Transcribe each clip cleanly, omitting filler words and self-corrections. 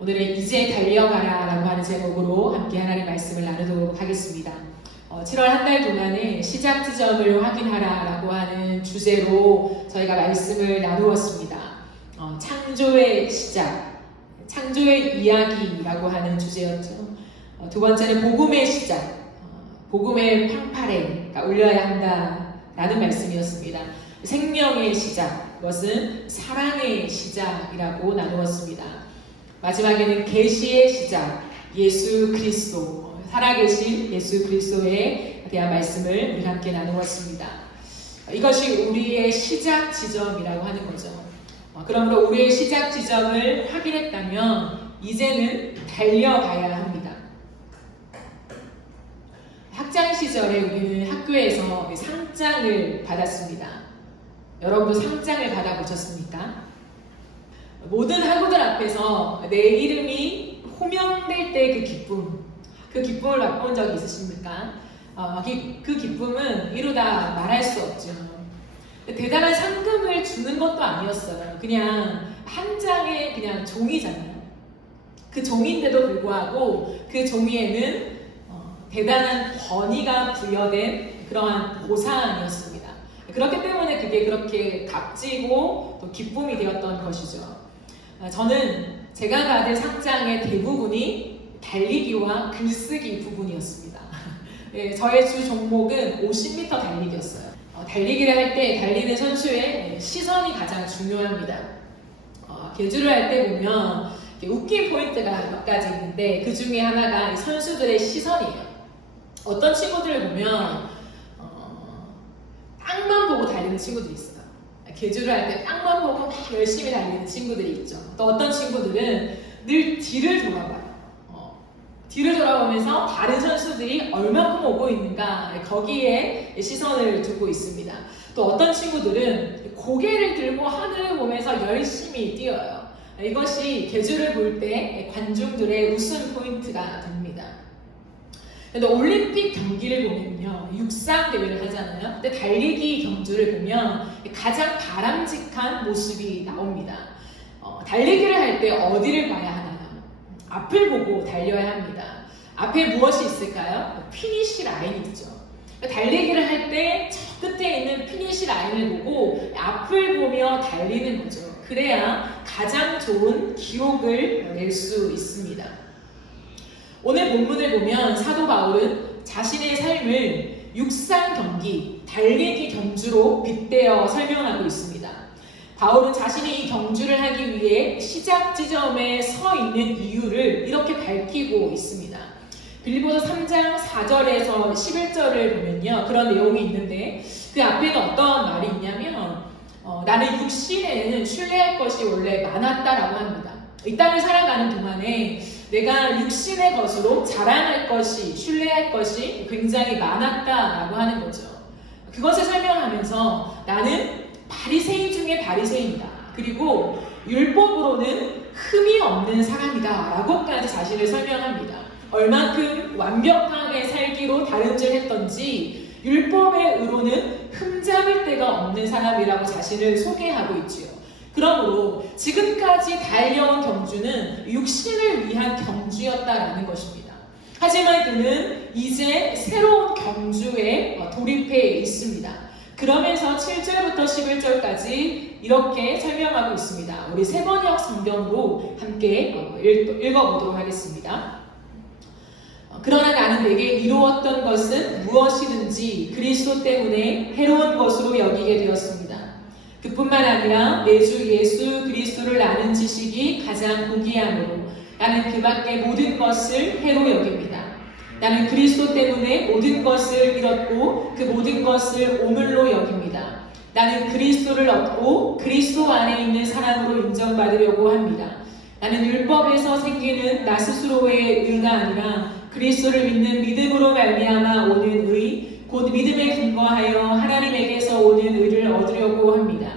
오늘은 이제 달려가라 라고 하는 제목으로 함께 하나님의 말씀을 나누도록 하겠습니다. 7월 한 달 동안에 시작 지점을 확인하라 라고 하는 주제로 저희가 말씀을 나누었습니다. 창조의 시작, 창조의 이야기라고 하는 주제였죠. 두 번째는 복음의 시작, 복음의 팡파레가 울려야 한다라는 말씀이었습니다. 생명의 시작, 그것은 사랑의 시작이라고 나누었습니다. 마지막에는 계시의 시작, 예수 그리스도, 살아계신 예수 그리스도에 대한 말씀을 우리 함께 나누었습니다. 이것이 우리의 시작 지점이라고 하는 거죠. 그러므로 우리의 시작 지점을 확인했다면 이제는 달려가야 합니다. 학창 시절에 우리는 학교에서 상장을 받았습니다. 여러분도 상장을 받아보셨습니까? 모든 학우들 앞에서 내 이름이 호명될 때 그 기쁨을 맛본 적이 있으십니까? 그 기쁨은 이루다 말할 수 없죠. 대단한 상금을 주는 것도 아니었어요. 그냥 한 장의 그냥 종이잖아요. 그 종인데도 불구하고 그 종이에는 대단한 권위가 부여된 그러한 보상이었습니다. 그렇기 때문에 그게 그렇게 값지고 또 기쁨이 되었던 것이죠. 저는 제가 받은 상장의 대부분이 달리기와 글쓰기 부분이었습니다. 네, 저의 주 종목은 50m 달리기였어요. 달리기를 할 때 달리는 선수의 시선이 가장 중요합니다. 계주를 할 때 보면 웃긴 포인트가 몇 가지 있는데 그 중에 하나가 선수들의 시선이에요. 어떤 친구들을 보면 땅만 보고 달리는 친구들이 있어요. 계주를 할 때 땅만 보고 막 열심히 달리는 친구들이 있죠. 또 어떤 친구들은 늘 뒤를 돌아봐요. 뒤를 돌아보면서 다른 선수들이 얼마큼 오고 있는가 거기에 시선을 두고 있습니다. 또 어떤 친구들은 고개를 들고 하늘을 보면서 열심히 뛰어요. 이것이 계주를 볼 때 관중들의 웃음 포인트가 됩니다. 근데 올림픽 경기를 보면요, 육상 대회를 하잖아요. 근데 달리기 경주를 보면 가장 바람직한 모습이 나옵니다. 달리기를 할 때 어디를 봐야 하나요? 앞을 보고 달려야 합니다. 앞에 무엇이 있을까요? 피니시 라인이 있죠. 달리기를 할 때 저 끝에 있는 피니시 라인을 보고 앞을 보며 달리는 거죠. 그래야 가장 좋은 기록을 낼 수 있습니다. 오늘 본문을 보면 사도 바울은 자신의 삶을 육상 경기, 달리기 경주로 빗대어 설명하고 있습니다. 바울은 자신이 이 경주를 하기 위해 시작 지점에 서 있는 이유를 이렇게 밝히고 있습니다. 빌립보서 3장 4절에서 11절을 보면요, 그런 내용이 있는데 그 앞에는 어떤 말이 있냐면 나는 육신에는 신뢰할 것이 원래 많았다라고 합니다. 이 땅을 살아가는 동안에 내가 육신의 것으로 자랑할 것이, 신뢰할 것이 굉장히 많았다라고 하는 거죠. 그것을 설명하면서 나는 바리새인 중에 바리새인이다. 그리고 율법으로는 흠이 없는 사람이다 라고까지 자신을 설명합니다. 얼만큼 완벽하게 살기로 다름질했던지 율법의 의로는 흠잡을 데가 없는 사람이라고 자신을 소개하고 있지요. 그러므로 지금까지 달려온 경주는 육신을 위한 경주였다라는 것입니다. 하지만 그는 이제 새로운 경주에 돌입해 있습니다. 그러면서 7절부터 11절까지 이렇게 설명하고 있습니다. 우리 세번역 성경으로 함께 읽어보도록 하겠습니다. 그러나 나는 내게 이루었던 것은 무엇이든지 그리스도 때문에 해로운 것으로 여기게 되었습니다. 그뿐만 아니라 내 주 예수 그리스도를 아는 지식이 가장 고귀하므로 나는 그 밖의 모든 것을 해로 여깁니다. 나는 그리스도 때문에 모든 것을 잃었고 그 모든 것을 오물로 여깁니다. 나는 그리스도를 얻고 그리스도 안에 있는 사랑으로 인정받으려고 합니다. 나는 율법에서 생기는 나 스스로의 의가 아니라 그리스도를 믿는 믿음으로 말미암아 오는 의, 곧 믿음에 근거하여 하나님에게서 오는 의를 얻으려고 합니다.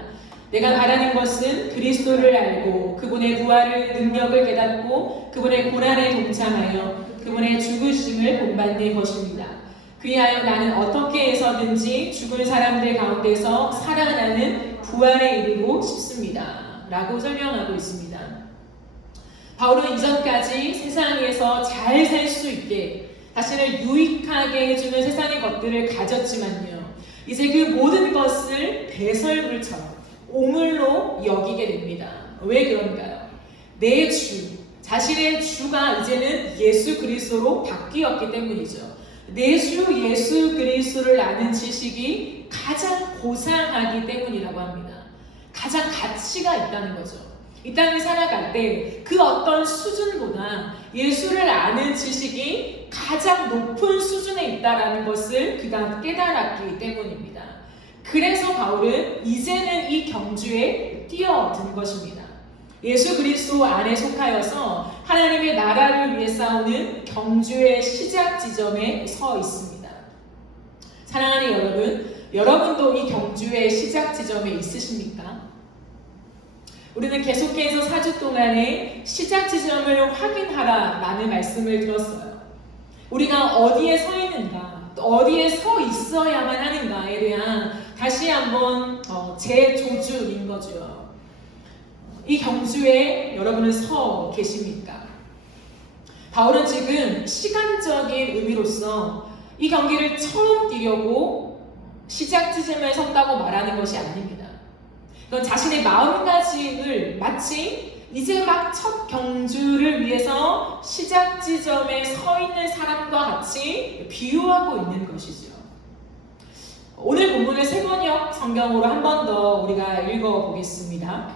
내가 바라는 것은 그리스도를 알고 그분의 부활을 능력을 깨닫고 그분의 고난에 동참하여 그분의 죽으심을 본받는 것입니다. 그리하여 나는 어떻게 해서든지 죽은 사람들 가운데서 살아나는 부활에 이르고 싶습니다. 라고 설명하고 있습니다. 바울은 이전까지 세상에서 잘 살 수 있게 자신을 유익하게 해주는 세상의 것들을 가졌지만요, 이제 그 모든 것을 배설물처럼 오물로 여기게 됩니다. 왜 그런가요? 내 주, 자신의 주가 이제는 예수 그리스도로 바뀌었기 때문이죠. 내 주 예수 그리스도를 아는 지식이 가장 고상하기 때문이라고 합니다. 가장 가치가 있다는 거죠. 이 땅을 살아갈 때 그 어떤 수준보다 예수를 아는 지식이 가장 높은 수준에 있다는 것을 그가 깨달았기 때문입니다. 그래서 바울은 이제는 이 경주에 뛰어든 것입니다. 예수 그리스도 안에 속하여서 하나님의 나라를 위해 싸우는 경주의 시작 지점에 서 있습니다. 사랑하는 여러분, 여러분도 이 경주의 시작 지점에 있으십니까? 우리는 계속해서 4주 동안에 시작 지점을 확인하라라는 말씀을 들었어요. 우리가 어디에 서 있는가, 또 어디에 서 있어야만 하는가에 대한 다시 한번 재조준인 거죠. 이 경주에 여러분은 서 계십니까? 바울은 지금 시간적인 의미로서 이 경기를 처음 뛰려고 시작 지점에 섰다고 말하는 것이 아닙니다. 그건 자신의 마음가짐을 마치 이제 막 첫 경주를 위해서 시작 지점에 서 있는 사람과 같이 비유하고 있는 것이죠. 오늘 본문을 세번역 성경으로 한 번 더 우리가 읽어보겠습니다.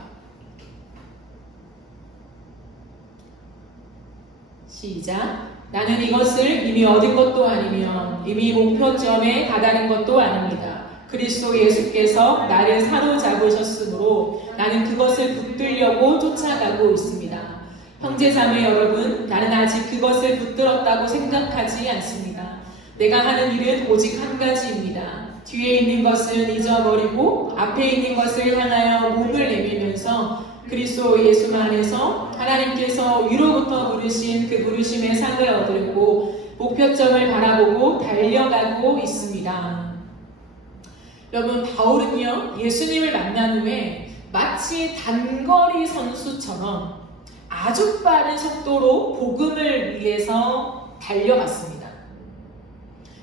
시작. 나는 이것을 이미 얻은 것도 아니면 이미 목표점에 다다른 것도 아닙니다. 그리스도 예수께서 나를 사로잡으셨으므로 나는 그것을 붙들려고 쫓아가고 있습니다. 형제자매 여러분, 나는 아직 그것을 붙들었다고 생각하지 않습니다. 내가 하는 일은 오직 한 가지입니다. 뒤에 있는 것을 잊어버리고 앞에 있는 것을 향하여 몸을 내밀면서 그리스도 예수 안에서 하나님께서 위로부터 부르신 그 부르심의 상을 얻으려고 목표점을 바라보고 달려가고 있습니다. 여러분, 바울은요, 예수님을 만난 후에 마치 단거리 선수처럼 아주 빠른 속도로 복음을 위해서 달려갔습니다.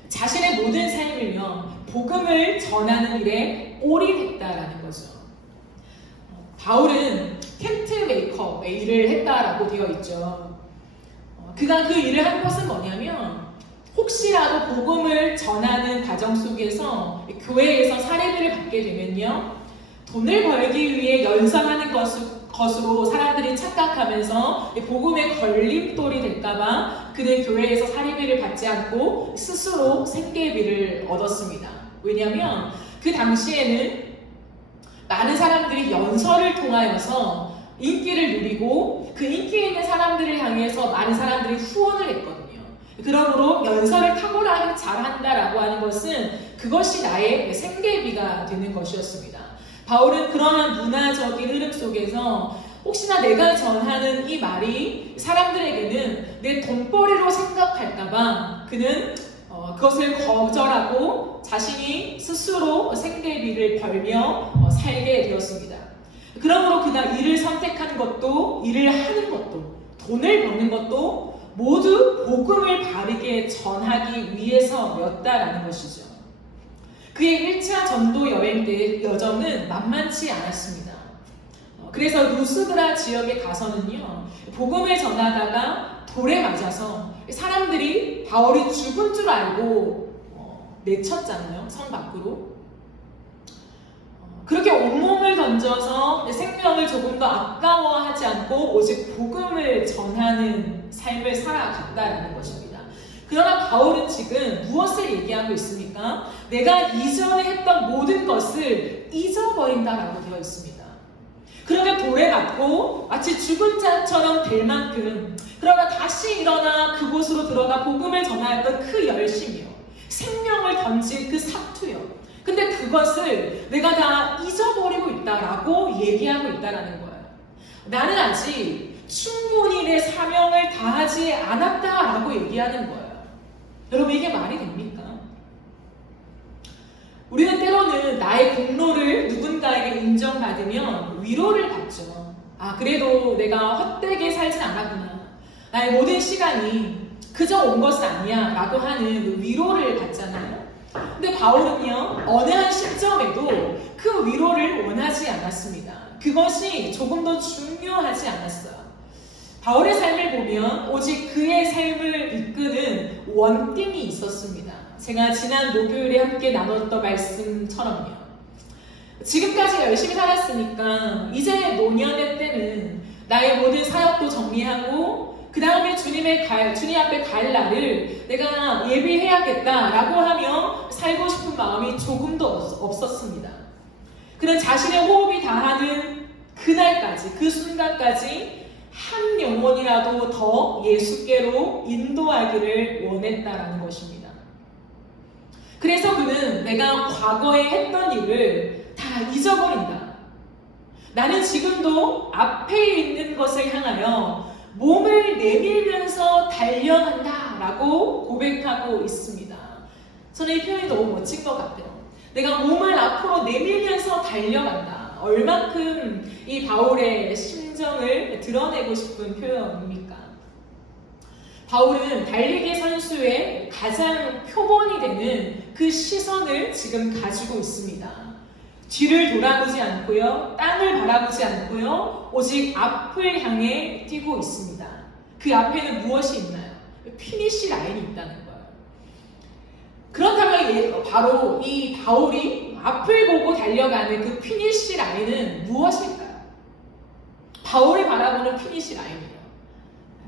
자신의 모든 삶을요, 복음을 전하는 일에 올인했다라는 거죠. 바울은 텐트 메이커의 일을 했다라고 되어 있죠. 그가 그 일을 한 것은 뭐냐면, 혹시라도 복음을 전하는 과정 속에서 교회에서 사례비를 받게 되면요, 돈을 벌기 위해 연설하는 것으로 사람들이 착각하면서 복음의 걸림돌이 될까봐 그는 교회에서 사례비를 받지 않고 스스로 생계비를 얻었습니다. 왜냐하면 그 당시에는 많은 사람들이 연설을 통하여서 인기를 누리고 그 인기 있는 사람들을 향해서 많은 사람들이 후원을 했거든요. 그러므로 연설을 탁월하게 잘한다라고 하는 것은 그것이 나의 생계비가 되는 것이었습니다. 바울은 그러한 문화적인 흐름 속에서 혹시나 내가 전하는 이 말이 사람들에게는 내 돈벌이로 생각할까봐 그는 그것을 거절하고 자신이 스스로 생계비를 벌며 살게 되었습니다. 그러므로 그가 일을 선택한 것도, 일을 하는 것도, 돈을 버는 것도 모두 복음을 바르게 전하기 위해서였다라는 것이죠. 그의 1차 전도 여행 때 여정은 만만치 않았습니다. 그래서 루스드라 지역에 가서는요, 복음을 전하다가 돌에 맞아서 사람들이 바울이 죽은 줄 알고 내쳤잖아요, 성 밖으로. 그렇게 온몸을 던져서 생명을 조금 더 아까워하지 않고 오직 복음을 전하는 삶을 살아갔다는 것입니다. 그러나 바울은 지금 무엇을 얘기하고 있습니까? 내가 이전에 했던 모든 것을 잊어버린다라고 되어 있습니다. 그러면 돌에 맞고 마치 죽은 자처럼 될 만큼, 그러나 다시 일어나 그곳으로 들어가 복음을 전하였던 그 열심이요, 생명을 던질 그 사투요, 근데 그것을 내가 다 잊어버리고 있다라고 얘기하고 있다라는 거예요. 나는 아직 충분히 내 사명을 다하지 않았다라고 얘기하는 거예요. 여러분, 이게 말이 됩니까? 우리는 때로는 나의 공로를 누군가에게 인정받으면 위로를 받죠. 그래도 내가 헛되게 살진 않았구나. 나의 모든 시간이 그저 온 것은 아니야 라고 하는 그 위로를 받잖아요. 근데 바울은요, 어느 한 시점에도 그 위로를 원하지 않았습니다. 그것이 조금 더 중요하지 않았어요. 바울의 삶을 보면 오직 그의 삶을 이끄는 원팀이 있었습니다. 제가 지난 목요일에 함께 나눴던 말씀처럼요. 지금까지 열심히 살았으니까 이제 노년의 때는 나의 모든 사역도 정리하고 그 다음에 주님 앞에 갈 날을 내가 예비해야겠다라고 하며 살고 싶은 마음이 조금도 없었습니다. 그는 자신의 호흡이 다하는 그날까지, 그 순간까지 한 영혼이라도 더 예수께로 인도하기를 원했다라는 것입니다. 그래서 그는 내가 과거에 했던 일을 다 잊어버린다. 나는 지금도 앞에 있는 것을 향하여 몸을 내밀면서 달려간다 라고 고백하고 있습니다. 저는 이 표현이 너무 멋진 것 같아요. 내가 몸을 앞으로 내밀면서 달려간다. 얼만큼 이 바울의 심정을 드러내고 싶은 표현입니까? 바울은 달리기 선수의 가장 표본이 되는 그 시선을 지금 가지고 있습니다. 뒤를 돌아보지 않고요, 땅을 바라보지 않고요, 오직 앞을 향해 뛰고 있습니다. 그 앞에는 무엇이 있나요? 피니시 라인이 있다는 거예요. 그렇다면 바로 이 바울이 앞을 보고 달려가는 그 피니시 라인은 무엇일까요? 바울이 바라보는 피니시 라인이에요.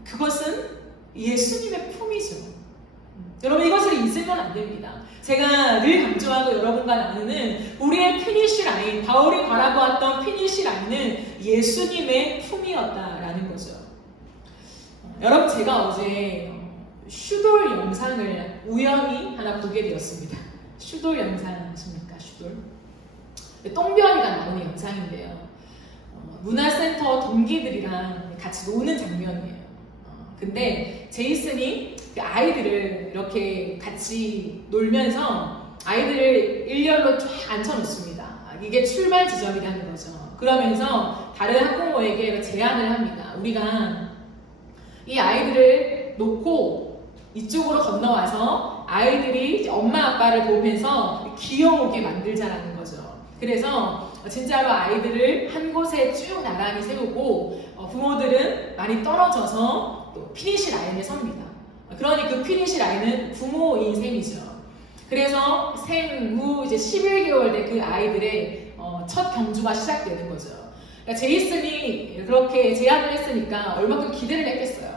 그것은 예수님의 품이죠. 여러분, 이것을 잊으면 안 됩니다. 제가 늘 강조하고 여러분과 나누는 우리의 피니시 라인, 바울이 바라보았던 피니시 라인은 예수님의 품이었다라는 거죠. 여러분, 제가 어제 슈돌 영상을 우연히 하나 보게 되었습니다. 슈돌 영상 아십니까? 슈돌? 똥별이가 나오는 영상인데요. 문화센터 동기들이랑 같이 노는 장면이에요. 근데 제이슨이 그 아이들을 이렇게 같이 놀면서 아이들을 일렬로 쫙 앉혀놓습니다. 이게 출발 지점이라는 거죠. 그러면서 다른 학부모에게 제안을 합니다. 우리가 이 아이들을 놓고 이쪽으로 건너와서 아이들이 이제 엄마 아빠를 보면서 귀여우게 만들자라는 거죠. 그래서 진짜로 아이들을 한 곳에 쭉 나란히 세우고 부모들은 많이 떨어져서 또 피니시 라인에 섭니다. 그러니 그 피니시 라인은 부모인 셈이죠. 그래서 생후 이제 11개월 된 그 아이들의 첫 경주가 시작되는 거죠. 그러니까 제이슨이 그렇게 제안을 했으니까 얼마큼 기대를 했겠어요.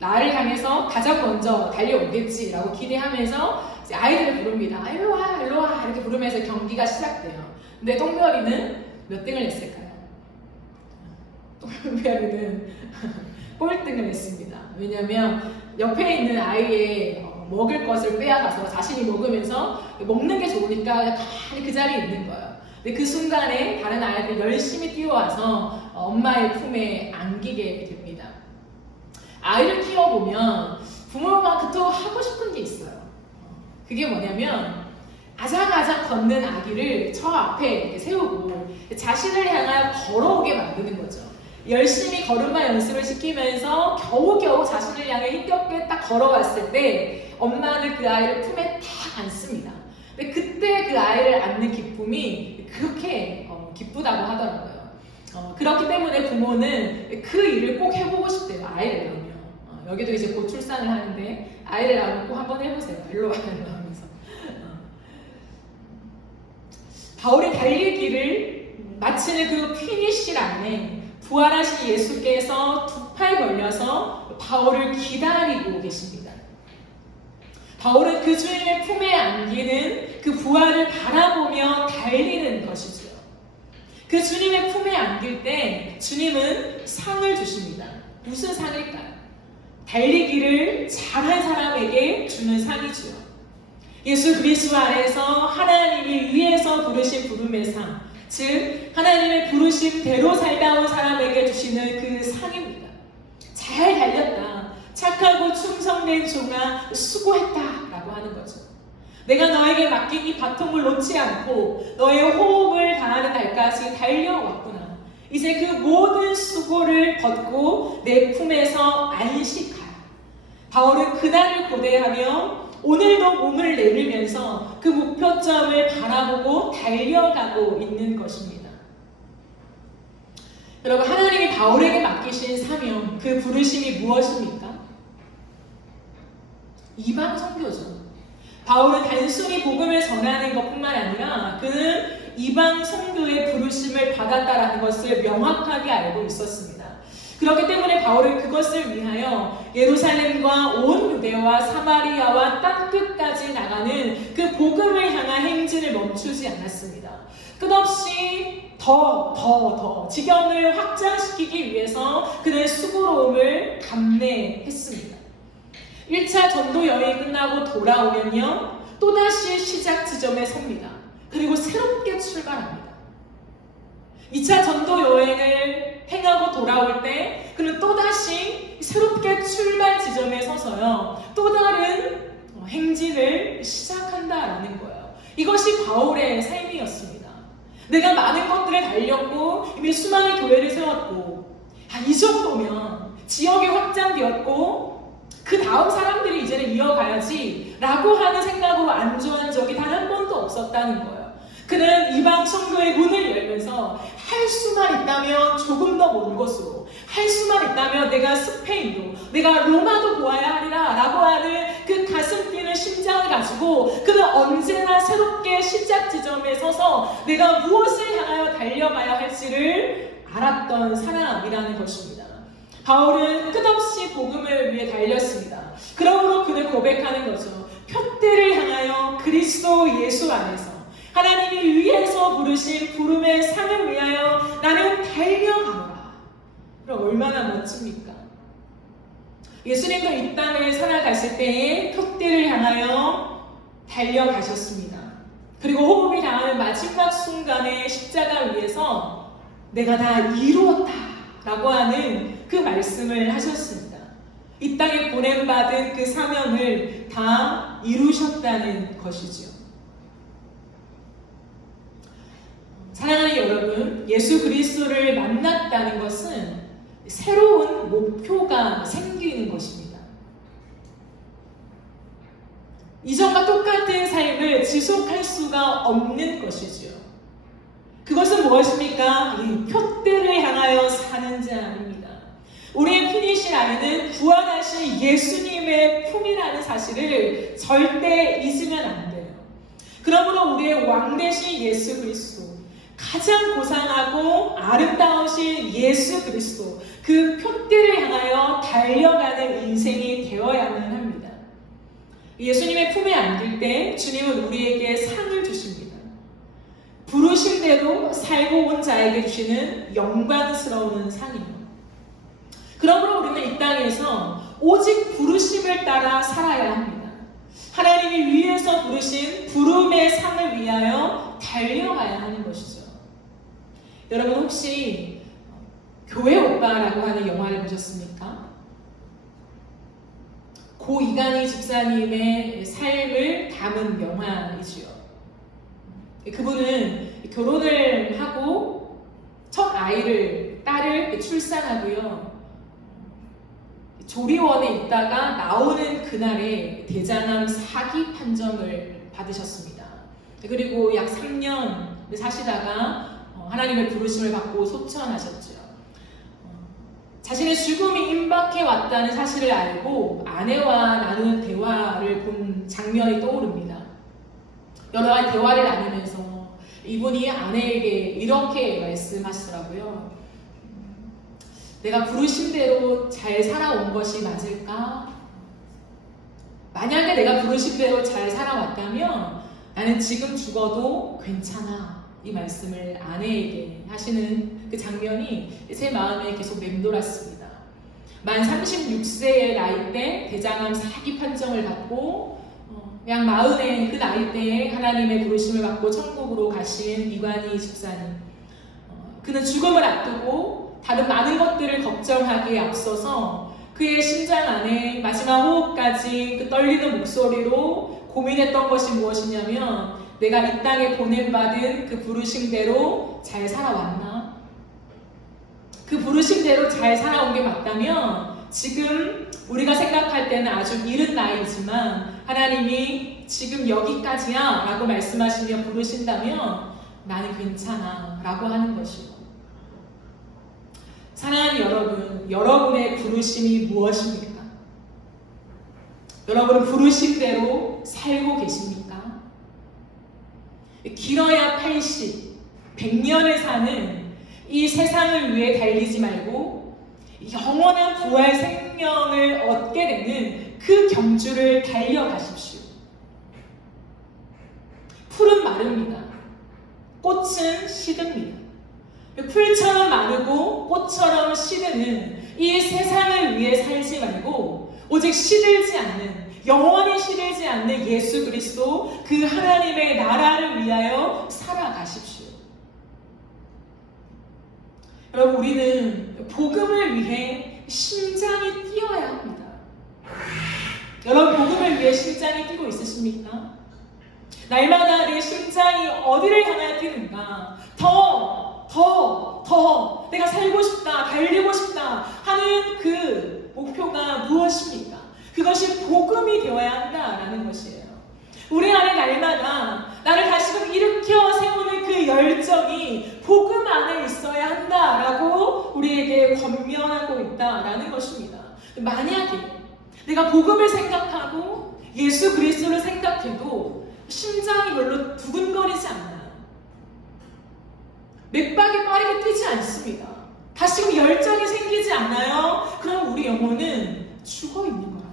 나를 향해서 가장 먼저 달려오겠지라고 기대하면서 이제 아이들을 부릅니다. 일로 와, 일로 와 이렇게 부르면서 경기가 시작돼요. 근데 똥별이는 몇 등을 했을까요? 똥별이는 꼴등을 했습니다. 왜냐하면 옆에 있는 아이의 먹을 것을 빼앗아서 자신이 먹으면서 먹는 게 좋으니까 가만히 그 자리에 있는 거예요. 근데 그 순간에 다른 아이들이 열심히 뛰어와서 엄마의 품에 안기게 됩니다. 아이를 키워보면 부모가 그토록 하고 싶은 게 있어요. 그게 뭐냐면 아장아장 걷는 아기를 저 앞에 이렇게 세우고 자신을 향하여 걸어오게 만드는 거죠. 열심히 걸음마 연습을 시키면서 겨우겨우 자신을 향해 힘겹게 딱 걸어왔을 때 엄마는 그 아이를 품에 딱 안습니다. 근데 그때 그 아이를 안는 기쁨이 그렇게 기쁘다고 하더라고요. 그렇기 때문에 부모는 그 일을 꼭 해보고 싶대요. 아이를 낳으면. 여기도 이제 곧 출산을 하는데 아이를 낳으면 꼭 한번 해보세요. 일로 와, 일로 하면서. 바울이 달리기를 마치는 그 피니시 라인에 부활하신 예수께서 두 팔 벌려서 바울을 기다리고 계십니다. 바울은 그 주님의 품에 안기는 그 부활을 바라보며 달리는 것이죠. 그 주님의 품에 안길 때 주님은 상을 주십니다. 무슨 상일까요? 달리기를 잘한 사람에게 주는 상이죠. 예수 그리스도 안에서 하나님이 위에서 부르신 부름의 상, 즉 하나님의 부르심대로 살다 온 사람에게 주시는 그 상입니다. 잘 달렸다, 착하고 충성된 종아 수고했다 라고 하는 거죠. 내가 너에게 맡긴 이 바통을 놓지 않고 너의 호흡을 다하는 날까지 달려왔구나. 이제 그 모든 수고를 벗고 내 품에서 안식하라. 바울은 그날을 고대하며 오늘도 몸을 내밀면서 그 목표점을 바라보고 달려가고 있는 것입니다. 여러분, 하나님이 바울에게 맡기신 사명, 그 부르심이 무엇입니까? 이방 선교죠. 바울은 단순히 복음을 전하는 것뿐만 아니라 그는 이방 선교의 부르심을 받았다라는 것을 명확하게 알고 있었습니다. 그렇기 때문에 바울은 그것을 위하여 예루살렘과 온 유대와 사마리아와 땅끝까지 나가는 그 복음을 향한 행진을 멈추지 않았습니다. 끝없이 더 지경을 확장시키기 위해서 그는 수고로움을 감내했습니다. 1차 전도 여행이 끝나고 돌아오면요, 또다시 시작 지점에 섭니다. 그리고 새롭게 출발합니다. 2차 전도 여행을 행하고 돌아올 때 그는 또다시 새롭게 출발 지점에 서서요, 또 다른 행진을 시작한다라는 거예요. 이것이 바울의 삶이었습니다. 내가 많은 것들을 달렸고 이미 수많은 교회를 세웠고 이 정도면 지역이 확장되었고 그 다음 사람들이 이제는 이어가야지 라고 하는 생각으로 안주한 적이 단 한 번도 없었다는 거예요. 그는 이방 선교의 문을 열면서 할 수만 있다면 조금 더 먼 곳으로, 할 수만 있다면 내가 스페인도, 내가 로마도 보아야 하리라 라고 하는 그 가슴 뛰는 심장을 가지고 그는 언제나 새롭게 시작 지점에 서서 내가 무엇을 향하여 달려가야 할지를 알았던 사람이라는 것입니다. 바울은 끝없이 복음을 위해 달렸습니다. 그러므로 그는 고백하는 거죠. 표대를 향하여 그리스도 예수 안에서 하나님이 위에서 부르신 부름의 상을 위하여 나는 달려가노라. 그럼 얼마나 멋집니까? 예수님도 이 땅을 살아가실 때에 표대를 향하여 달려가셨습니다. 그리고 호흡이 닿는 마지막 순간에 십자가 위에서 내가 다 이루었다 라고 하는 그 말씀을 하셨습니다. 이 땅에 보냄받은 그 사명을 다 이루셨다는 것이죠. 사랑하는 여러분, 예수 그리스도를 만났다는 것은 새로운 목표가 생기는 것입니다. 이전과 똑같은 삶을 지속할 수가 없는 것이지요. 그것은 무엇입니까? 표대를 향하여 사는 자입니다. 우리의 피니시 라인은 부활하신 예수님의 품이라는 사실을 절대 잊으면 안 돼요. 그러므로 우리의 왕 되신 예수 그리스도, 가장 고상하고 아름다우신 예수 그리스도, 그 표대를 향하여 달려가는 인생이 되어야만 합니다. 예수님의 품에 안길 때 주님은 우리에게 상을 주십니다. 부르신 대로 살고 온 자에게 주시는 영광스러운 상입니다. 그러므로 우리는 이 땅에서 오직 부르심을 따라 살아야 합니다. 하나님이 위에서 부르신 부름의 상을 위하여 달려가야 하는 것이죠. 여러분, 혹시 교회 오빠라고 하는 영화를 보셨습니까? 고 이간희 집사님의 삶을 담은 영화이지요. 그분은 결혼을 하고 첫 딸을 출산하고요, 조리원에 있다가 나오는 그날에 대장암 4기 판정을 받으셨습니다. 그리고 약 3년 사시다가 하나님의 부르심을 받고 소천하셨죠. 자신의 죽음이 임박해 왔다는 사실을 알고 아내와 나누는 대화를 본 장면이 떠오릅니다. 여러 가지 대화를 나누면서 이분이 아내에게 이렇게 말씀하시더라고요. 내가 부르심대로 잘 살아온 것이 맞을까? 만약에 내가 부르심대로 잘 살아왔다면 나는 지금 죽어도 괜찮아. 이 말씀을 아내에게 하시는 그 장면이 제 마음에 계속 맴돌았습니다. 만 36세의 나이 때 대장암 4기 판정을 받고 약 40의 그 나이 때에 하나님의 부르심을 받고 천국으로 가신 이관희 집사님. 그는 죽음을 앞두고 다른 많은 것들을 걱정하기에 앞서서 그의 심장 안에 마지막 호흡까지 그 떨리는 목소리로 고민했던 것이 무엇이냐면, 내가 이 땅에 보냄받은 그 부르심대로 잘 살아왔나? 그 부르심대로 잘 살아온 게 맞다면 지금 우리가 생각할 때는 아주 이른 나이지만 하나님이 지금 여기까지야 라고 말씀하시며 부르신다면 나는 괜찮아 라고 하는 것이고, 사랑하는 여러분, 여러분의 부르심이 무엇입니까? 여러분은 부르심대로 살고 계십니까? 길어야 80, 100년을 사는 이 세상을 위해 달리지 말고 영원한 부활 생명을 얻게 되는 그 경주를 달려가십시오. 풀은 마릅니다. 꽃은 시듭니다. 풀처럼 마르고 꽃처럼 시드는 이 세상을 위해 살지 말고 오직 시들지 않는, 영원히 시들지 않는 예수 그리스도 그 하나님의 나라를 위하여 살아가십시오. 여러분, 우리는 복음을 위해 심장이 뛰어야 합니다. 여러분, 복음을 위해 심장이 뛰고 있으십니까? 날마다 내 심장이 어디를 향하여 뛰는가? 더 내가 살고 싶다, 달리고 싶다 하는 그 목표가 무엇입니까? 그것이 복음이 되어야 한다라는 것이에요. 우리 안에 날마다 나를 다시금 일으켜 세우는 그 열정이 복음 안에 있어야 한다라고 우리에게 권면하고 있다라는 것입니다. 만약에 내가 복음을 생각하고 예수 그리스도를 생각해도 심장이 별로 두근거리지 않아요. 맥박이 빠르게 뛰지 않습니다. 다시금 열정이 생기지 않나요? 그럼 우리 영혼은 죽어 있는 거라는 거예요.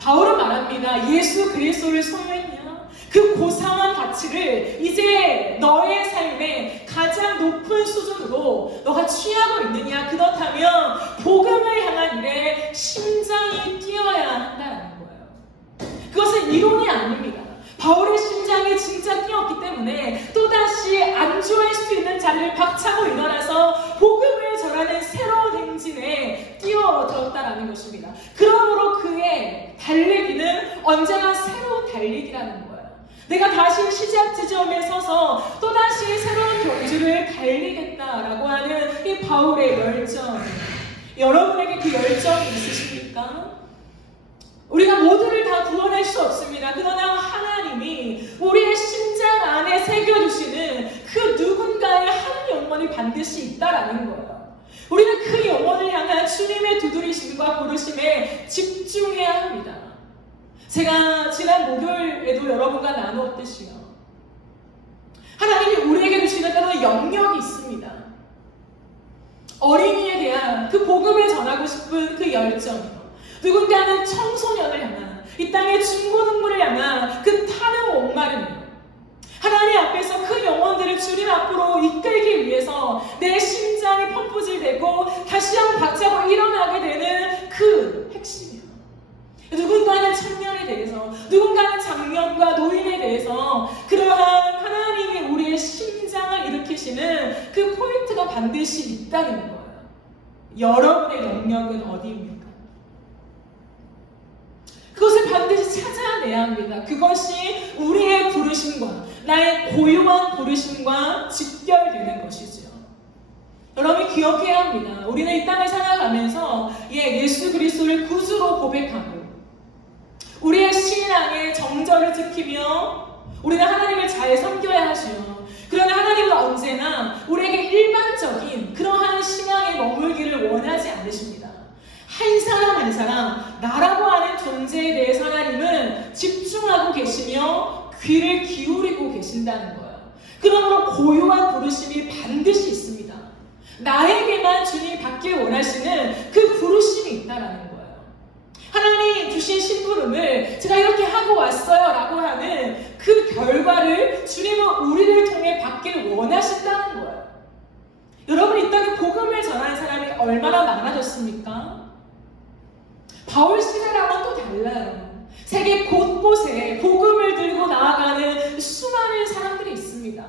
바울은 말합니다. 예수 그리스도를 소유했냐? 그 고상한 가치를 이제 너의 삶의 가장 높은 수준으로 너가 취하고 있느냐? 그렇다면 복음을 향한 일에 심장이 뛰어야 한다는 거예요. 그것은 이론이 아닙니다. 바울의 심장이 진짜 뛰었기 때문에 또다시 안주할 수 있는 자리를 박차고 일어나서 복음을 전하는 새로운 행진에 뛰어들었다라는 것입니다. 그러므로 그의 달리기는 언제나 새로운 달리기라는 거예요. 내가 다시 시작 지점에 서서 또다시 새로운 경주를 달리겠다라고 하는 이 바울의 열정, 여러분에게 그 열정이 있으십니까? 우리가 모두를 다 구원할 수 없습니다. 그러나 하나님이 우리의 심장 안에 새겨주시는 그 누군가의 한 영혼이 반드시 있다라는 거예요. 우리는 그 영혼을 향한 주님의 두드리심과 부르심에 집중해야 합니다. 제가 지난 목요일에도 여러분과 나누었듯이요, 하나님이 우리에게 주시는 때로는 영역이 있습니다. 어린이에 대한 그 복음을 전하고 싶은 그 열정, 누군가는 청소년을 향한, 이 땅의 중고등부를 향한 그 타는 목마름이요, 하나님 앞에서 그 영혼들을 주님 앞으로 이끌기 위해서 내 심장이 펌프질되고 다시 한번 박차고 일어나게 되는 그 핵심이요. 누군가는 청년에 대해서, 누군가는 장년과 노인에 대해서 그러한 하나님이 우리의 심장을 일으키시는 그 포인트가 반드시 있다는 거예요. 여러분의 영역은 어디입니까? 그것을 반드시 찾아내야 합니다. 그것이 우리의 부르심과 나의 고유한 부르심과 직결되는 것이죠. 여러분이 기억해야 합니다. 우리는 이 땅을 살아가면서 예수 그리스도를 구주로 고백하고 우리의 신앙의 정절을 지키며 우리는 하나님을 잘 섬겨야 하지요. 그러나 하나님은 언제나 우리에게 일반적인 그러한 신앙에 머물기를 원하지 않으십니다. 한 사람 한 사람 나라고 하는 존재에 대해서 하나님은 집중하고 계시며 귀를 기울이고 계신다는 거예요. 그러므로 고유한 부르심이 반드시 있습니다. 나에게만 주님이 받길 원하시는 그 부르심이 있다라는 거예요. 하나님 주신 심부름을 제가 이렇게 하고 왔어요 라고 하는 그 결과를 주님은 우리를 통해 받기를 원하신다는 거예요. 여러분, 이 땅에 복음을 전하는 사람이 얼마나 많아졌습니까? 바울 시대랑은 또 달라요. 세계 곳곳에 복음을 들고 나아가는 수많은 사람들이 있습니다.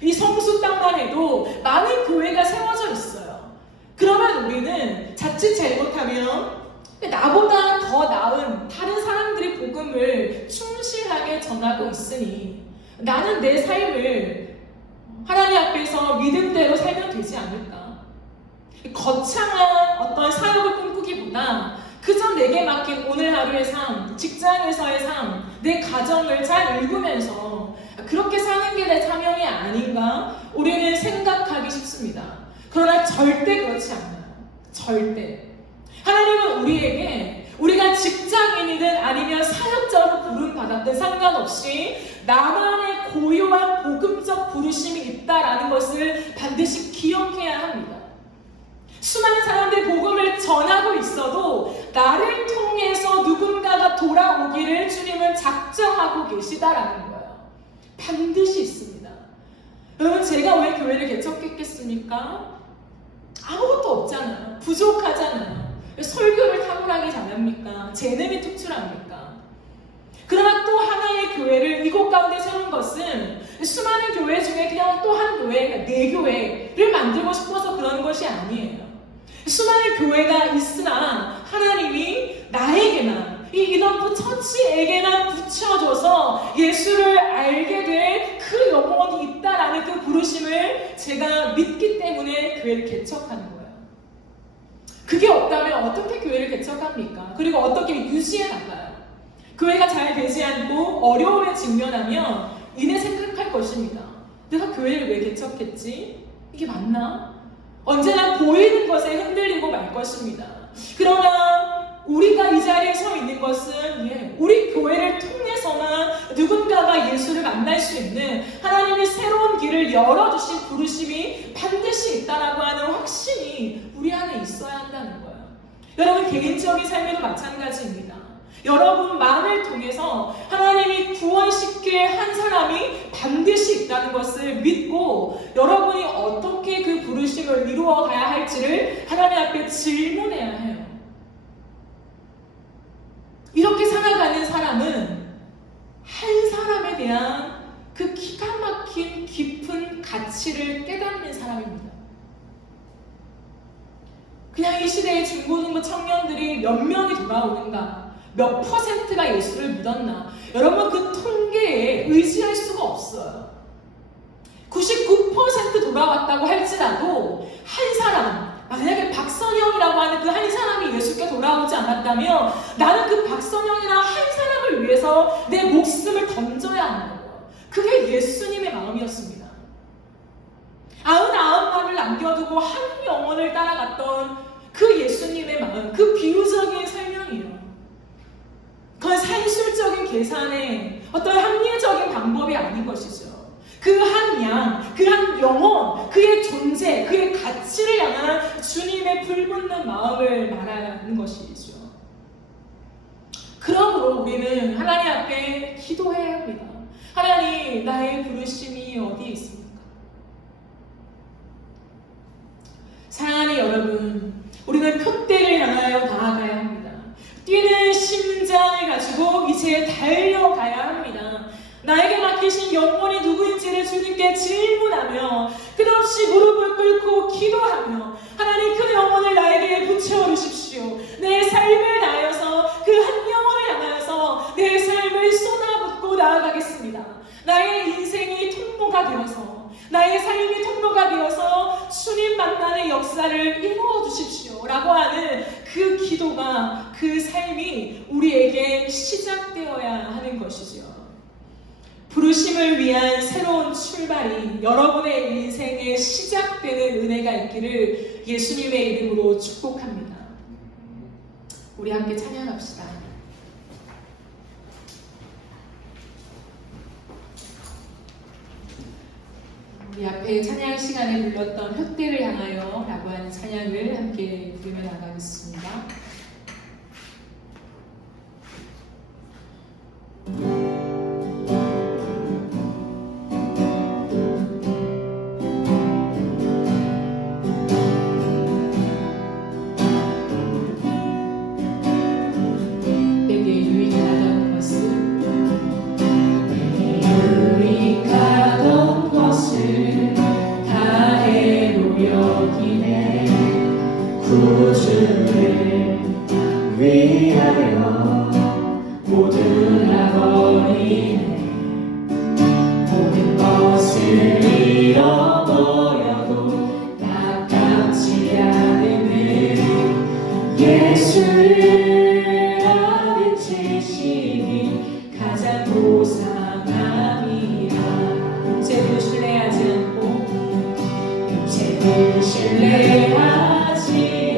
이 성수 땅만 해도 많은 교회가 세워져 있어요. 그러면 우리는 자칫 잘못하면 나보다 더 나은 다른 사람들이 복음을 충실하게 전하고 있으니 나는 내 삶을 하나님 앞에서 믿음대로 살면 되지 않을까? 거창한 어떤 사역을 꿈꾸기보다 그저 내게 맡긴 오늘 하루의 삶, 직장에서의 삶, 내 가정을 잘 읽으면서 그렇게 사는 게 내 사명이 아닌가 우리는 생각하기 쉽습니다. 그러나 절대 그렇지 않아요. 절대. 하나님은 우리에게 우리가 직장인이든 아니면 사역자로 부름받았든 상관없이 나만의 고유한 복음적 부르심이 있다라는 것을 반드시 기억해야 합니다. 수많은 사람들이 복음을 전하고 있어도 나를 통해서 누군가가 돌아오기를 주님은 작정하고 계시다라는 거예요. 반드시 있습니다. 여러분, 제가 왜 교회를 개척했겠습니까? 아무것도 없잖아요. 부족하잖아요. 설교를 탁월하게 잘합니까? 재능이 특출합니까? 그러나 또 하나의 교회를 이곳 가운데 세운 것은 수많은 교회 중에 그냥 또 한 교회, 네 교회를 만들고 싶어서 그러는 것이 아니에요. 수많은 교회가 있으나 하나님이 나에게만 이 이너프 처치에게만 붙여줘서 예수를 알게 될 그 영혼이 있다라는 그 부르심을 제가 믿기 때문에 교회를 개척하는 거예요. 그게 없다면 어떻게 교회를 개척합니까? 그리고 어떻게 유지해 나가요? 교회가 잘 되지 않고 어려움에 직면하면 이내 생각할 것입니다. 내가 교회를 왜 개척했지? 이게 맞나? 언제나 보이는 것에 흔들리고 말 것입니다. 그러나 우리가 이 자리에 서 있는 것은 우리 교회를 통해서만 누군가가 예수를 만날 수 있는 하나님의 새로운 길을 열어주신 부르심이 반드시 있다라고 하는 확신이 우리 안에 있어야 한다는 거예요. 여러분, 개인적인 삶에도 마찬가지입니다. 여러분만을 통해서 하나님이 구원시킬 한 사람이 반드시 있다는 것을 믿고 여러분이 어떻게 그 부르심을 이루어 가야 할지를 하나님 앞에 질문해야 해요. 이렇게 살아가는 사람은 한 사람에 대한 그 기가 막힌 깊은 가치를 깨닫는 사람입니다. 그냥 이 시대의 중고등부 청년들이 몇 명이 돌아오는가, 몇 퍼센트가 예수를 믿었나, 여러분 그 통계에 의지할 수가 없어요. 99% 돌아왔다고 할지라도 한 사람, 만약에 박선영이라고 하는 그 한 사람이 예수께 돌아오지 않았다면 나는 그 박선영이라는 한 사람을 위해서 내 목숨을 던져야 하는 거예요. 그게 예수님의 마음이었습니다. 99마음을 남겨두고 한 영혼을 따라갔던 그 예수님의 마음, 그 비유적인 설명이에요. 그건 산술적인 계산의 어떤 합리적인 방법이 아닌 것이죠. 그 한 양, 그 한 영혼, 그의 존재, 그의 가치를 향한 주님의 불붙는 마음을 말하는 것이죠. 그러므로 우리는 하나님 앞에 기도해야 합니다. 하나님, 나의 부르심이 어디에 있습니까? 사랑하는 여러분, 우리는 표대를 향하여 나아가야 합니다. 뛰는 심장을 가지고 이제 달려가야 합니다. 나에게 맡기신 영혼이 누구인지를 주님께 질문하며 끝없이 무릎을 꿇고 기도하며 하나님, 그 영혼을 나에게 붙여주십시오. 내 삶을 다하여서 그 한 영혼을 향하여서 내 삶을 쏟아붓고 나아가겠습니다. 나의 인생이 통로가 되어서, 나의 삶이 통로가 되어서 주님 만나는 역사를 이루어 주십시오 라고 하는 그 기도가, 그 삶이 우리에게 시작되어야 하는 것이죠. 부르심을 위한 새로운 출발이 여러분의 인생에 시작되는 은혜가 있기를 예수님의 이름으로 축복합니다. 우리 함께 찬양합시다. 우리 앞에 찬양 시간에 불렀던 푯대를 향하여 라고 하는 찬양을 함께 부르며 나가겠습니다. 구주를 위하여 모든 나버리네 모든 것을 잃어 지키시기 가장 고상함이라. 육체를 신뢰하지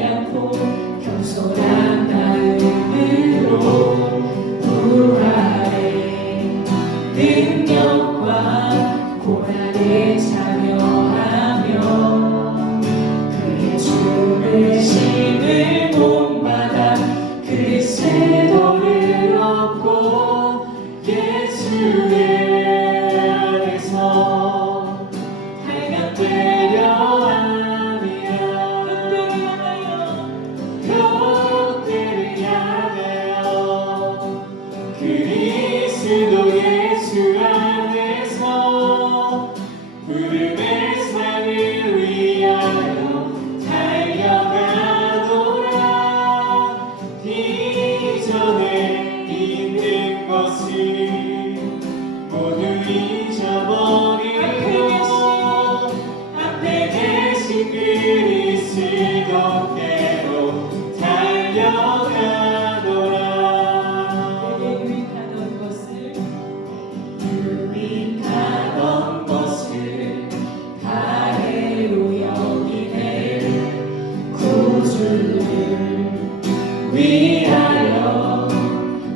않고 겸손한 마음으로 부활의 능력과 고난에 참여하며 그의 죽으심을 본받아 그리스도를 얻고 예수의 안에서 발견되려 함이라. 롯데를 향하여 그리스도 예수 안에서 부름의 상을 위하여 달려가노라. 이전에 있는 것을 모두 잊어버리고 앞에 계신 그리스도께로 달려가노라. 내게 유익하던 것을 가해로 여기네. 구주를 위하여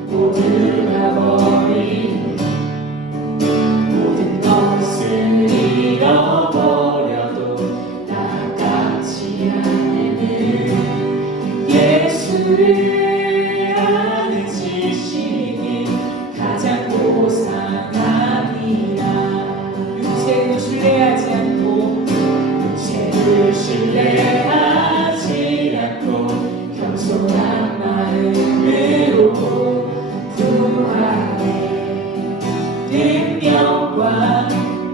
모두가 버린 모든 것을 잃어버려도 나같지 않는 예수를 아는 지식이 가장 고상함이라. 육체를 신뢰하지 않고 겸손한 마음으로 부활의 능력과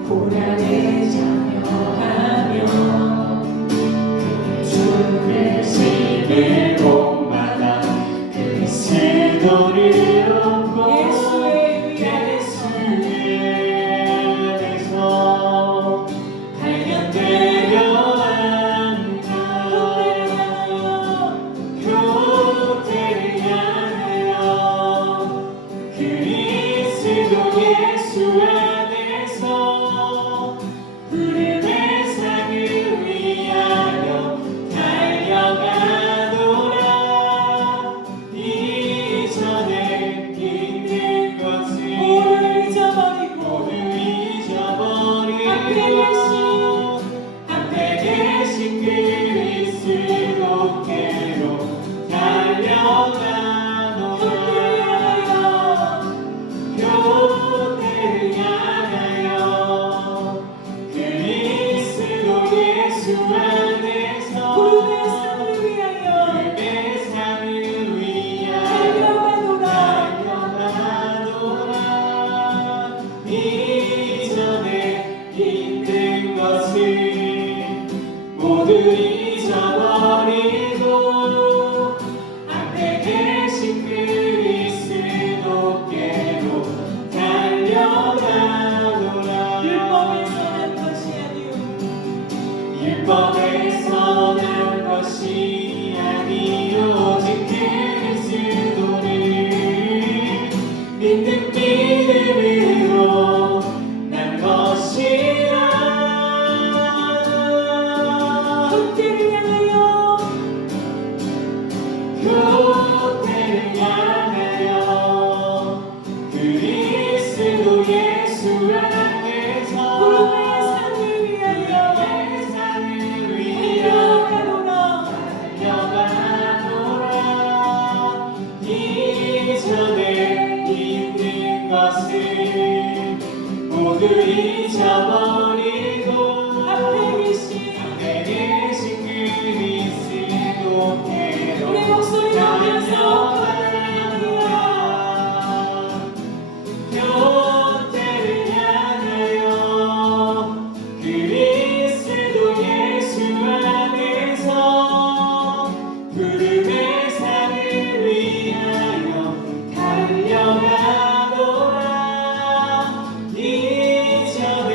고난에 참여하며 그의 죽으심을 본받아 그리스도를 얻고 예수의 안에서 발견되려 합니다. 롯데를 향하여 그리스도 예수 안에서 부름의 상을 위하여 달려가노라. 이전에 있는 것을 모두 잊어버리고 앞에 계신 그리스도께로 달려가노라. 롯데를 향하여 그리스도 예수 안에서 부름의 상을 위하여 달려가노라. 이전에 있는 것을 모두 잊어버리고 앞에 계신 그리스도께로 달려가노라. 율법에서 난 것이 아니요 오직 그리스도를 믿는 믿음으로 난 것이라. 롯데를 향하여 그리스도 예수 안에서 부름의 상을 위하여 달려가노라. 이전에 있는 것을 모두 잊어버리고 앞에 계신 그리스도께로 달려가노라. 롯데를 향하여 그리스도 예수 안에서 부름의 상을 위하여 달려가노라. 이전에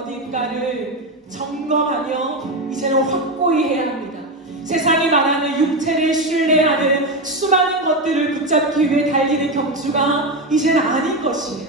어딘가를 점검하며 이제는 확고히 해야 합니다. 세상이 말하는 육체를 신뢰하는 수많은 것들을 붙잡기 위해 달리는 경주가 이제는 아닌 것이에요.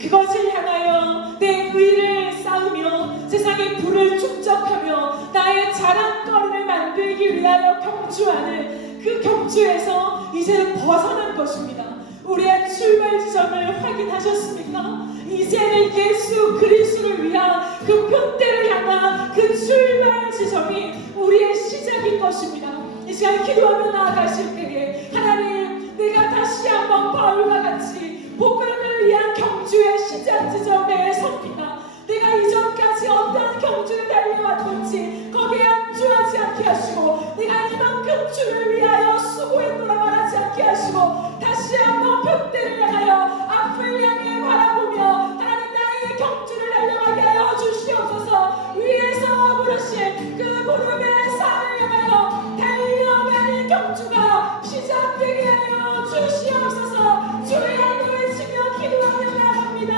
그것을 향하여 내 의를 쌓으며 세상의 불을 축적하며 나의 자랑거리를 만들기 위하여 경주하는 그 경주에서 이제는 벗어난 것입니다. 우리의 출발 지점을 확인하셨습니까? 이제는 예수 그리스도를 위한 그 표대를 향한 그 출발 지점이 우리의 시작인 것입니다. 이 시간 기도하며 나아가실 때에 하나님, 내가 다시 한번 바울과 같이 복음을 위한 경주의 시작 지점에 섭니다. 내가 이전까지 어떤 경주를 달려왔던지 거기에 안주하지 않게 하시고 내가 이만큼 주를 위하여 수고했노라 말하지 않게 하시고 다시 한번 표대를 향하여 앞을 향해 바라보며 하나님 나의 경주를 달려가게 하여 주시옵소서. 위에서 부르신 그 부름의 산을 향하여 달려가는 경주가 시작되게 하여 주시옵소서. 주의 이름을 외치며 기도하며 나갑니다.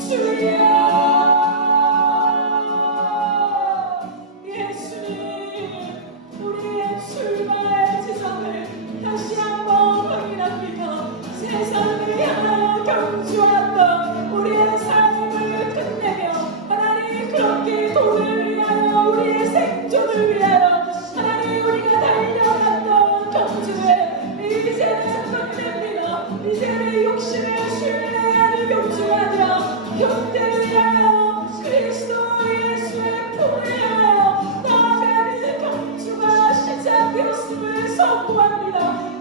주여, 우리의 출발 지점을 다시 한번 확인합니다. 세상을 향하여 경주하던 우리의 삶을 끝내며 하나님, 그렇게 돈을 위하여 우리의 생존을 위하여 하나님 우리가 달려갔던 경주를 이제는 끝냅니다. 이제는 욕심을 신뢰하는 경주가 아니라 현대를 위하여 그리스도 예수의 품을 향하여 나아가는 경주가 시작되었음을 선포합니다.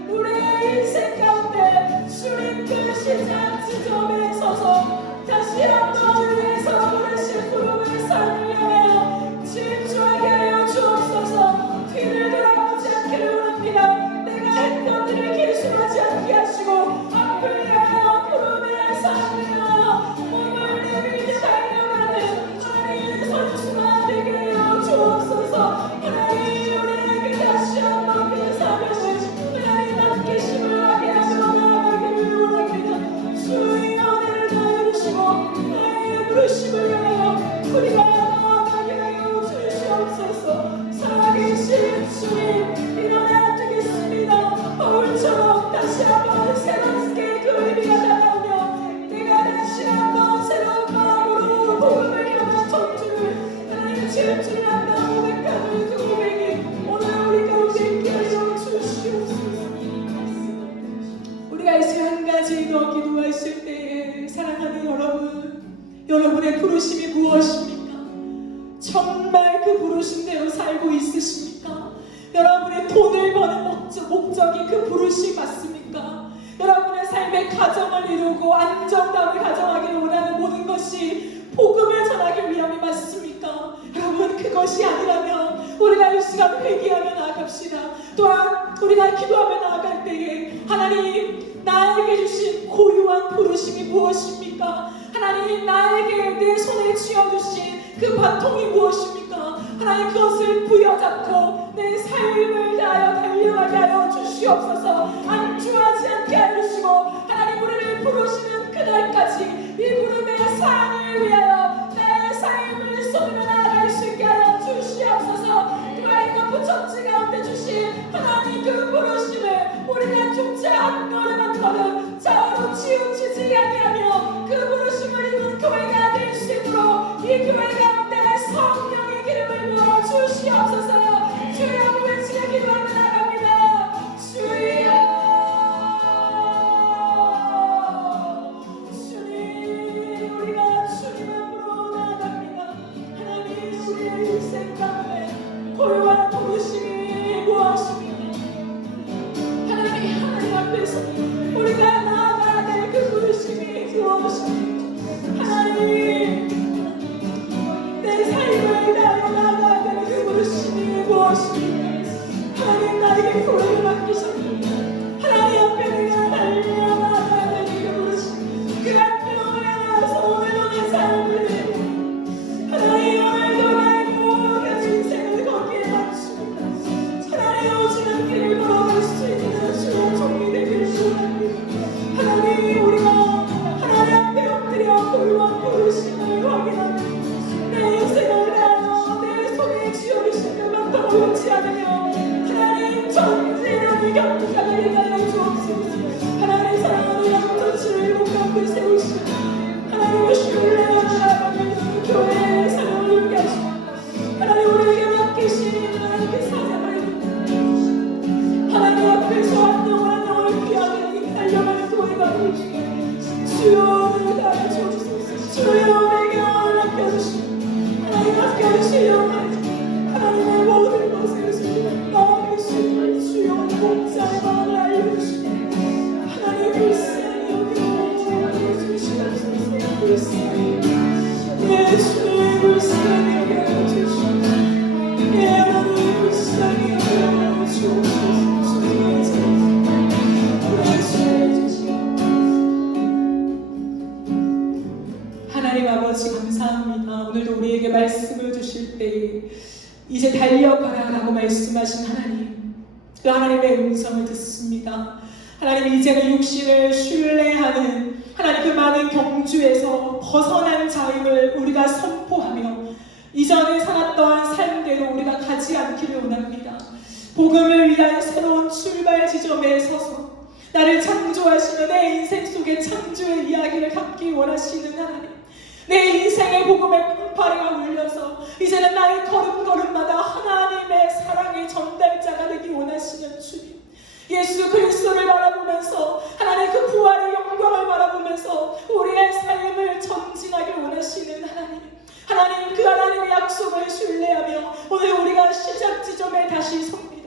우리의 인생 가운데 주님 그 시작 지점에 서서 다시 한번 위에서 부르신 부름의 산을 향하여 집중하게 하여 주옵소서. 뒤를 돌아보지 않기를 원합니다. 내가 했던 일을 계속하지 않게 하시고 앞을 향하여 부름의 산을 향하여 몸을 내밀지 달려가는 하나님의 선수가 되게 하여 주옵소서. 하나님, 우리에게 다시 한번 그 사명을 하나님 맡기심을 하게 하여 나아가기를 원합니다. 주의 은혜를 다해 주시고 나의 부르심을 향하여 우리가 나아가게 하여 주시옵소서. 살아계신 주님, 일어나 주겠습니다. 바울처럼 다시 한번 새롭게 그 의미가 다가오며 내가 다시 한번 새로운 마음으로 복음을 향한 전투를 하나님 질주를 한다 고백하는 그 고백이 오늘 우리 가운데 있게 하여 주시옵소서. 우리가 이 시간 한 가지 더 기도하실 때에 사랑하는 여러분, 여러분의 부르심이 무엇입니까? 정말 그 부르심대로 살고 있으십니까? 여러분의 돈을 버는 목적이 그 부르심 맞습니까? 여러분의 삶의 가정을 이루고 안정감을 가져가기를 원하는 모든 것이 복음을 전하기 위함이 맞습니까? 여러분, 그것이 아니라면 우리가 이 시간 회개하며 나아갑시다. 또한 우리가 기도하며 나아갈 때에 하나님, 나에게 주신 고유한 부르심이 무엇입니까? 하나님, 나에게 내 손에 쥐어주신 그 바통이 무엇입니까? 하나님, 그것을 부여잡고 내 삶을 다하여 달려가게 하여 주시옵소서. 안주하지 않게 하여 주시고 하나님, 우리를 부르시는 그날까지 이 부름의 산을 위하여 내 삶을 쏟으며 나아갈 수 있게 하여 주시옵소서. 그와의 그 부처지 가운데 주신 하나님 그 부르심을 우리가 죽지 한 걸음 한 걸음 좌우로 치우치지 아니하며 그 부르심을 입은 교회가 될 수 있도록 이 교회 가운데 성령의 기름을 부어 주시옵소서. 주여, 외치며 기도하며 나갑니다. 주여, 주님, 우리가 주님 앞으로 나아갑니다. 하나님, 우리의 인생 가운데 고요한 부르심이 무엇입니까? 하나님 앞에서 우리가 나아가야 될 그 부르심이 무엇입니까? 하나님, 내 삶을 다하여 나아가야 될 그 부르심이 무엇입니까? 죽지 않으며 하나님 전진하는 경주자들이 하여 주옵소서. 하나님 사랑하는 양천치를 일곱 가운데 세우시고 하나님을 신뢰하는 교회의 사랑을 이루게 하시고 하나님 우리에게 맡기신 하나님께 사랑을 하나님 앞에서 한 영혼 한 영혼을 귀하게 달려가는 교회가 되시고 주여 오늘 다해 주옵소서. 주여 내게 맡겨주시고 하나님 맡겨주신 영혼 하나님의 모든 것을 나아가시고 주여 목자의 마음을 알려주시고 하나님 불쌍히 여기고 주시옵소서. 불쌍히 내 주의 불쌍히 여겨주시고 내 하나님 불쌍히 여겨주옵소서. 하나님 아버지 감사합니다. 오늘도 우리에게 말씀을 주실 때에 이제 달려가라라고 말씀하신 하나님, 그 하나님의 음성을 듣습니다. 하나님 이제는 육신을 신뢰하는 하나님 그 많은 경주에서 벗어난 자임을 우리가 선포하며 이전에 살았던 삶대로 우리가 가지 않기를 원합니다. 복음을 위한 새로운 출발 지점에 서서 나를 창조하시는 내 인생 속의 창조의 이야기를 갖기 원하시는 하나님, 내 인생의 복음의 콩파리가 울려서 이제는 나의 걸음걸음마다 하나님의 사랑의 전달자가 되기 원하시는 주님, 예수 그리스도를 바라보면서 하나님 그 부활의 영광을 바라보면서 우리의 삶을 전진하길 원하시는 하나님, 하나님 그 하나님의 약속을 신뢰하며 오늘 우리가 시작 지점에 다시 섭니다.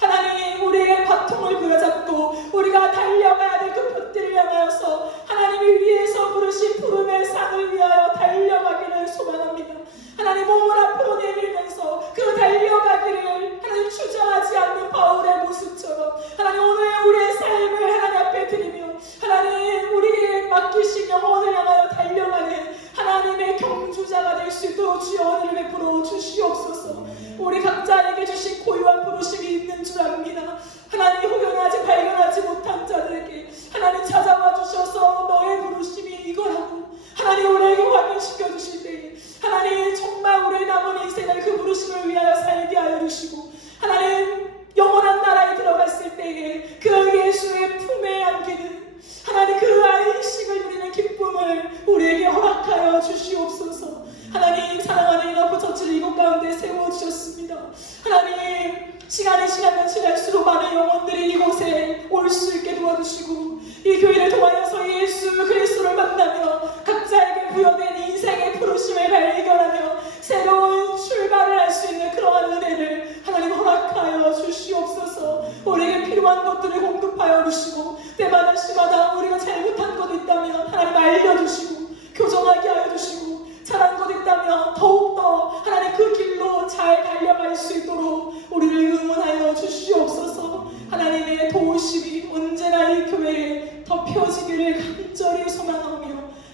하나님 우리의 바통을 부여잡고 우리가 달려가야 될 그 돛대를 향하여서 하나님이 위에서 부르신 부름의 산을 위하여 달려가기를 소망합니다. 하나님 몸을 앞으로 내밀면서 그 달려가기를 하나님 주저하지 않는 바울의 모습처럼 하나님 오늘 우리의 삶을 하나님 앞에 드리며 하나님 우리에게 맡기신 영혼을 향하여 달려가는 하나님의 경주자가 될 수 있도록 주여 은혜를 베풀어 주시옵소서. 우리 각자에게 주신 고유한 부르심이 있는 줄 압니다. 하나님 혹여나 아직 발견하지 못한 자들에게 하나님 찾아와 주셔서 너의 부르심이 이거라고 하나님 우리에게 확인시켜 주실 때에 하나님 정말 우리의 남은 인생을 그 부르심을 위하여 살게 하여 주시고 하나님 영원한 나라에 들어갔을 때에 그 예수의 품에 안기는 하나님 그 안식을 누리는 기쁨을 우리에게 허락하여 주시옵소서. 하나님 사랑하는 인어부처치를 이곳 가운데 세워주셨습니다. 하나님 시간이 지나면 지날수록 많은 영혼들이 이곳에 올 수 있게 도와주시고 이 교회를 통하여서 예수 그리스도를 만나며 각자에게 부여된 인생의 부르심을 발견하며 새로운 출발을 할 수 있는 그러한 은혜를 하나님 허락하여 주시옵소서. 우리에게 필요한 것들을 공급하여 주시고 때마다 시마다 우리가 잘못한 것 있다면 하나님 알려주시고 교정하게 하여 주시고 잘한 것 있다면 더욱더 하나님 그 길로 잘 달려갈 수 있도록 우리를 응원하여 주시옵소서. 하나님의 도우심이 언제나 이 교회에 덮여지기를 간절히 소망하며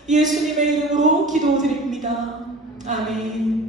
예수님의 이름으로 기도드립니다. 아멘.